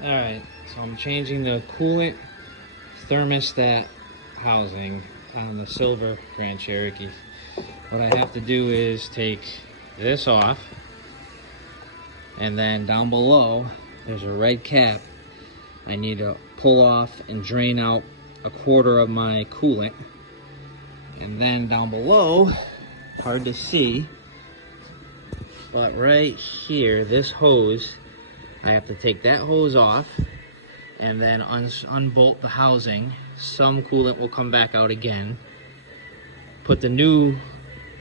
All right, so I'm changing the coolant thermostat housing on the silver Grand Cherokee. What I have to do is take this off, and then down below there's a red cap. I need to pull off and drain out a quarter of my coolant. And then down below, hard to see, but right here, this hose, I have to take that hose off and then unbolt the housing. Some coolant will come back out again. Put the new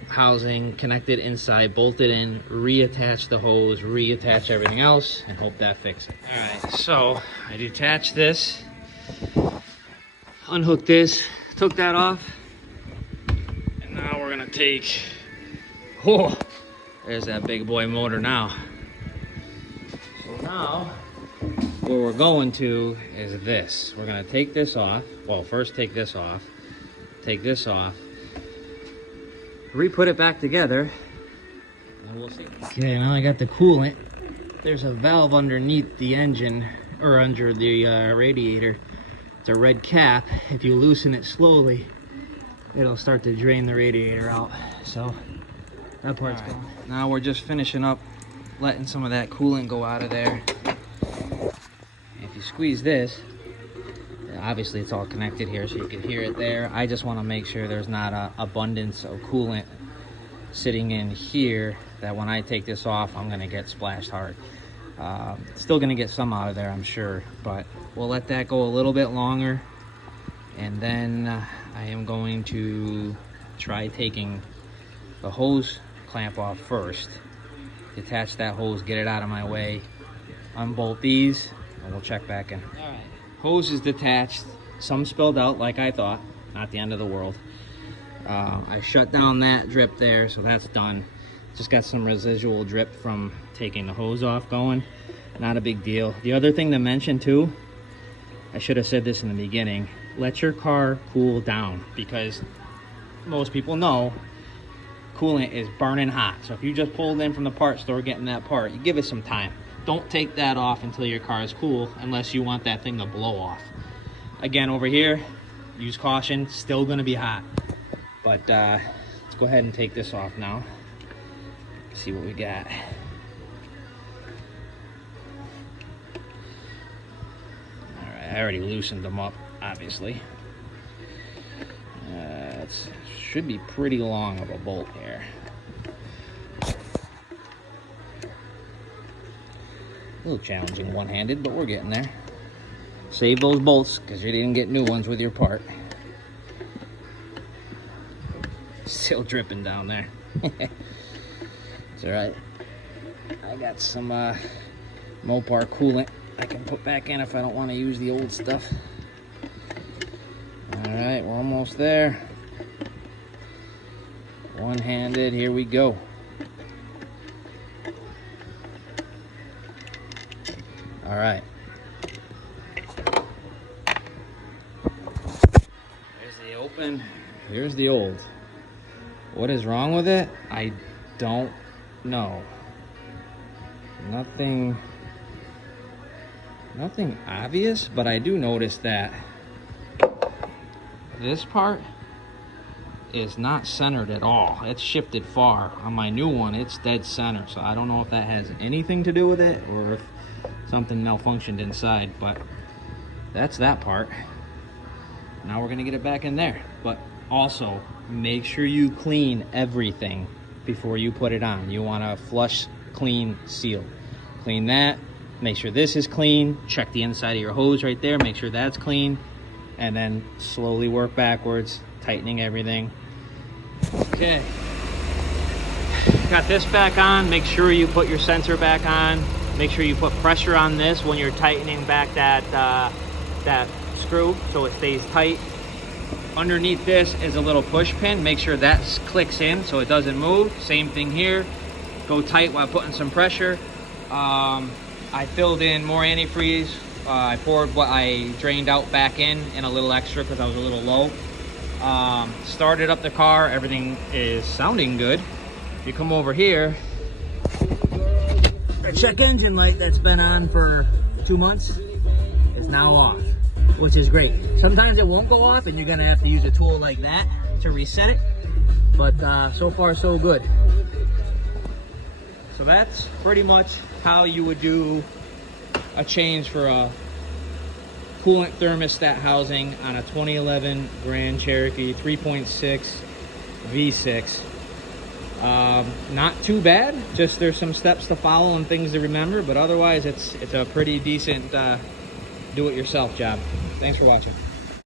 housing, connect it inside, bolt it in, reattach the hose, reattach everything else, and hope that fixes it. All right, so I detached this, unhooked this, took that off, and now we're gonna take, oh, there's that big boy motor now. So now, where we're going to is this. We're gonna take this off. Well, first take this off, re-put it back together, and we'll see. Okay, now I got the coolant. There's a valve underneath the engine, or under the radiator. It's a red cap. If you loosen it slowly, it'll start to drain the radiator out. So that part's gone. Now we're just finishing up letting some of that coolant go out of there. If you squeeze this, obviously it's all connected here so you can hear it there. I just want to make sure there's not an abundance of coolant sitting in here that when I take this off I'm going to get splashed hard. Still going to get some out of there, I'm sure, but we'll let that go a little bit longer, and then I am going to try taking the hose clamp off first, detach that hose, get it out of my way, unbolt these, and we'll check back in. All right. Hose is detached, some spilled out like I thought, not the end of the world. I shut down that drip there, so that's done. Just got some residual drip from taking the hose off going. Not a big deal. The other thing to mention too, I should have said this in the beginning, let your car cool down, because most people know coolant is burning hot. So if you just pulled in from the parts store getting that part, you give it some time. Don't take that off until your car is cool, unless you want that thing to blow off. Again, over here, use caution, still gonna be hot. But let's go ahead and take this off now. See what we got. All right, I already loosened them up, obviously. It should be pretty long of a bolt here. A little challenging one-handed, but we're getting there. Save those bolts because you didn't get new ones with your part. Still dripping down there. It's all right. I got some Mopar coolant I can put back in if I don't want to use the old stuff. All right, we're almost there. One-handed, here we go. All right. There's the open. Here's the old. What is wrong with it? I don't know. Nothing obvious, but I do notice that this part is not centered at all. It's shifted far. On my new one, it's dead center. So I don't know if that has anything to do with it or if something malfunctioned inside, but that's that part. Now we're gonna get it back in there. But also, make sure you clean everything before you put it on. You wanna flush, clean, seal. Clean that, make sure this is clean, check the inside of your hose right there, make sure that's clean, and then slowly work backwards, tightening everything. Okay. Got this back on, make sure you put your sensor back on. Make sure you put pressure on this when you're tightening back that screw so it stays tight. Underneath this is a little push pin. Make sure that clicks in so it doesn't move. Same thing here. Go tight while putting some pressure. I filled in more antifreeze. I poured what I drained out back in and a little extra because I was a little low. Started up the car. Everything is sounding good. You come over here. The check engine light that's been on for 2 months, is now off, which is great. Sometimes it won't go off and you're gonna have to use a tool like that to reset it, but so far so good. So that's pretty much how you would do a change for a coolant thermostat housing on a 2011 Grand Cherokee 3.6 V6. Not too bad, just there's some steps to follow and things to remember, but otherwise it's a pretty decent do-it-yourself job. Thanks for watching.